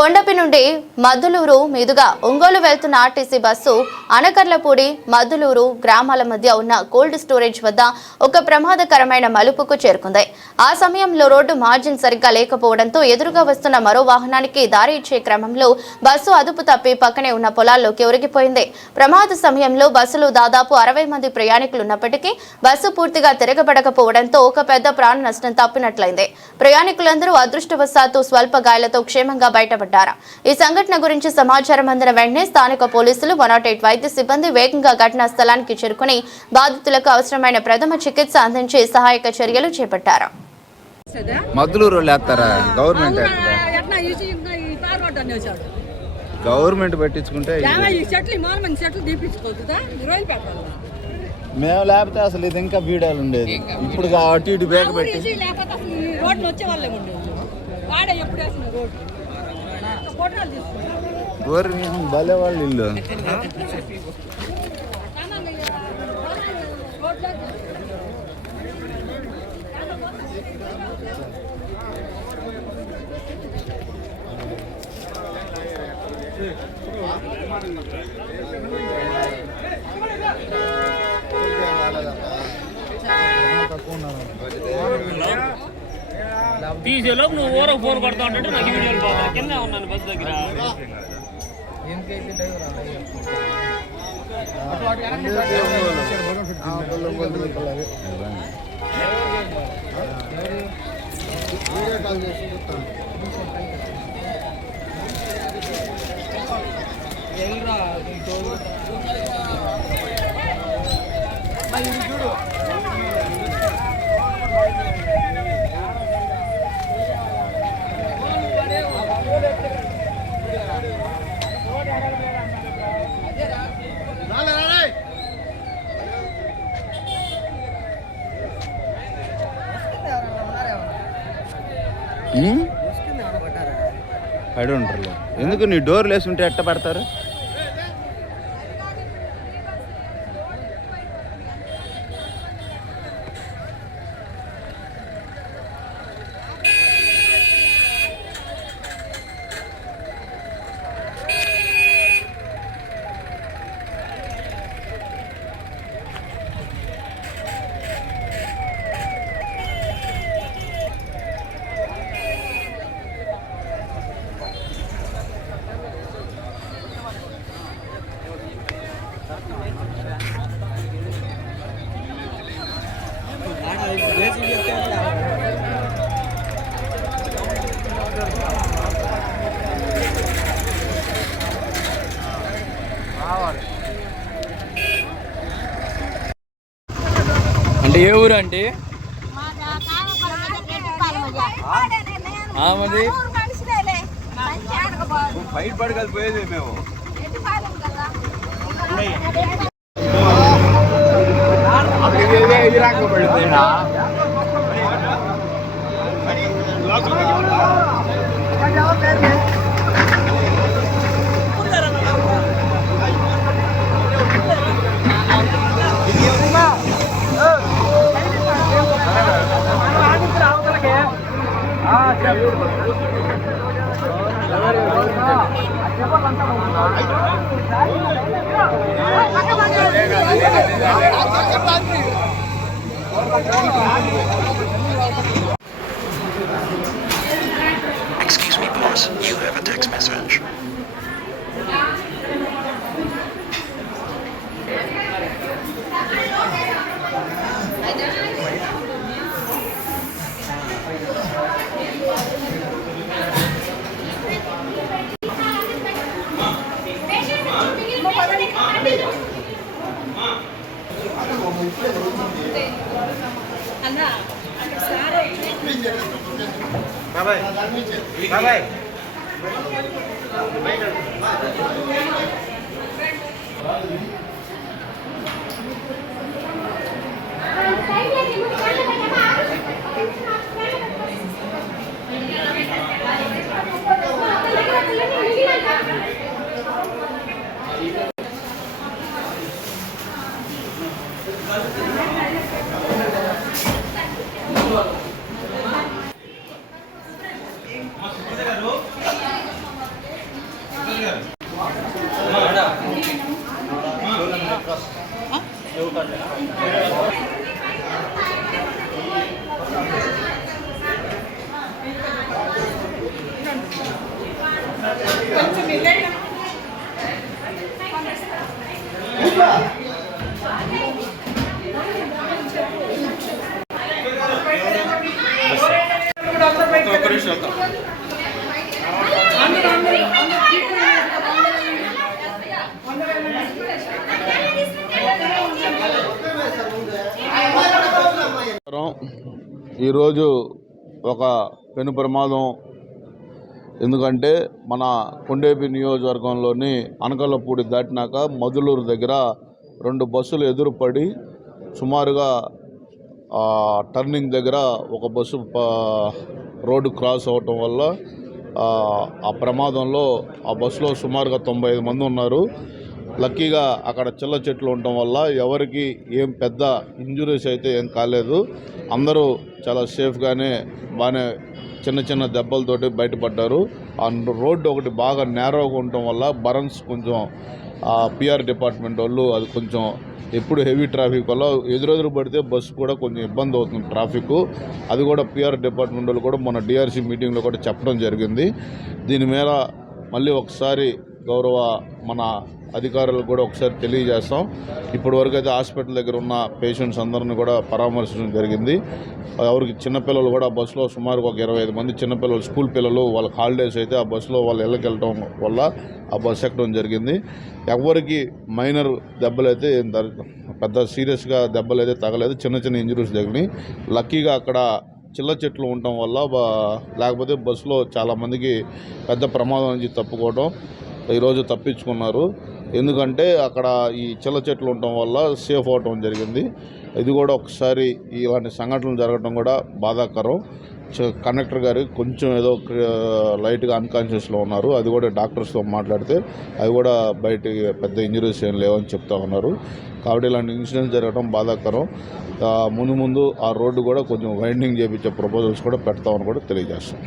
కొండపి నుండి మద్దులూరు మీదుగా ఒంగోలు వెళ్తున్న ఆర్టీసీ బస్సు అనకర్లపూడి మద్దులూరు గ్రామాల మధ్య ఉన్న కోల్డ్ స్టోరేజ్ వద్ద ఒక ప్రమాదకరమైన మలుపుకు చేరుకుంది. ఆ సమయంలో రోడ్డు మార్జిన్ సరిగ్గా లేకపోవడంతో ఎదురుగా వస్తున్న మరో వాహనానికి దారి ఇచ్చే క్రమంలో బస్సు అదుపు తప్పి పక్కనే ఉన్న పొలాల్లోకి ఒరిగిపోయింది. ప్రమాద సమయంలో బస్సులో దాదాపు 60 మంది ప్రయాణికులున్నప్పటికీ బస్సు పూర్తిగా తిరగబడకపోవడంతో ఒక పెద్ద ప్రాణ నష్టం తప్పినట్లయింది. ప్రయాణికులందరూ అదృష్టవశాత్తు స్వల్ప గాయాలతో క్షేమంగా బయటపడ్డారు. ఈ సంఘటన గురించి సమాచారం అందిన వెంటనే స్థానిక పోలీసులు 108 వైద్య సిబ్బంది వేగంగా ఘటనా స్థలానికి చేరుకుని బాధితులకు అవసరమైన ప్రథమ చికిత్స అందించి సహాయక చర్యలు చేపట్టారు. గవర్నమెంట్ పట్టించుకుంటే మేము లేకపోతే అసలు ఇది ఇంకా వీడాలు ఉండేది. ఇప్పుడు అటు ఇటు బేగ పెట్టి భలే వాళ్ళు ఇల్లు. తీసేలోపు నువ్వు ఊరకు ఫోన్ కొడతా ఉంటే నాకు వీడియోలు పోతా కింద ఉన్నాను బస్ దగ్గర. పడి ఉంటారు. ఎందుకు నీ డోర్లు వేసి ఉంటే ఎట్ట పడతారు? అంటే ఏ ఊరు అంటే బయట పడగలి పోయేది మేము. రాకపోయింది Excuse me, boss. You have a text message. Bye bye. ఈరోజు ఒక పెను ప్రమాదం. ఎందుకంటే మన కొండేపి నియోజకవర్గంలోని అనకల్లపూడి దాటినాక మధులూరు దగ్గర 2 బస్సులు ఎదురుపడి సుమారుగా టర్నింగ్ దగ్గర ఒక బస్సు రోడ్డు క్రాస్ అవటం వల్ల ఆ ప్రమాదంలో ఆ బస్సులో సుమారుగా 95 మంది ఉన్నారు. లక్కీగా అక్కడ చిల్ల చెట్లు ఉండటం వల్ల ఎవరికి ఏం పెద్ద ఇంజురీస్ అయితే ఏం కాలేదు. అందరూ చాలా సేఫ్గానే బాగానే చిన్న చిన్న దెబ్బలతోటి బయటపడ్డారు. ఆ రోడ్డు ఒకటి బాగా నేరోగా ఉండటం వల్ల బరన్స్ కొంచెం పిఆర్ డిపార్ట్మెంట్ వాళ్ళు అది కొంచెం ఎప్పుడు హెవీ ట్రాఫిక్ వల్ల ఎదురెదురు పడితే బస్సు కూడా కొంచెం ఇబ్బంది అవుతుంది ట్రాఫిక్. అది కూడా పిఆర్ డిపార్ట్మెంట్ వాళ్ళు కూడా మన డిఆర్సీ మీటింగ్లో కూడా చెప్పడం జరిగింది. దీని మీద మళ్ళీ ఒకసారి గౌరవ మన అధికారులకు కూడా ఒకసారి తెలియజేస్తాం. ఇప్పటివరకు అయితే హాస్పిటల్ దగ్గర ఉన్న పేషెంట్స్ అందరిని కూడా పరామర్శించడం జరిగింది. ఎవరికి చిన్నపిల్లలు కూడా బస్సులో సుమారు ఒక 25 మంది చిన్నపిల్లలు స్కూల్ పిల్లలు వాళ్ళకి హాలిడేస్ అయితే ఆ బస్సులో వాళ్ళు ఇళ్ళకి వెళ్ళటం వల్ల ఆ బస్సు ఎక్కడం జరిగింది. ఎవరికి మైనర్ దెబ్బలైతే పెద్ద సీరియస్గా దెబ్బలైతే తగలేదు. చిన్న చిన్న ఇంజరీస్ తగిలినాయి. లక్కీగా అక్కడ చిల్ల చెట్లు ఉండటం వల్ల లేకపోతే బస్సులో చాలామందికి పెద్ద ప్రమాదం నుంచి తప్పుకోవడం ఈరోజు తప్పించుకున్నారు. ఎందుకంటే అక్కడ ఈ చిల్ల చెట్లు ఉండటం వల్ల సేఫ్ అవటం జరిగింది. ఇది కూడా ఒకసారి ఇలాంటి సంఘటనలు జరగడం కూడా బాధాకరం. కండక్టర్ గారు కొంచెం ఏదో లైట్గా అన్కాన్షియస్లో ఉన్నారు. అది కూడా డాక్టర్స్తో మాట్లాడితే అవి కూడా బయటికి పెద్ద ఇంజరీస్ ఏం లేవని చెప్తా ఉన్నారు. కాబట్టి ఇలాంటి ఇన్సిడెంట్స్ జరగడం బాధాకరం. ముందు ఆ రోడ్డు కూడా కొంచెం వైండింగ్ చేయించే ప్రపోజల్స్ కూడా పెడతామని కూడా తెలియజేస్తాం.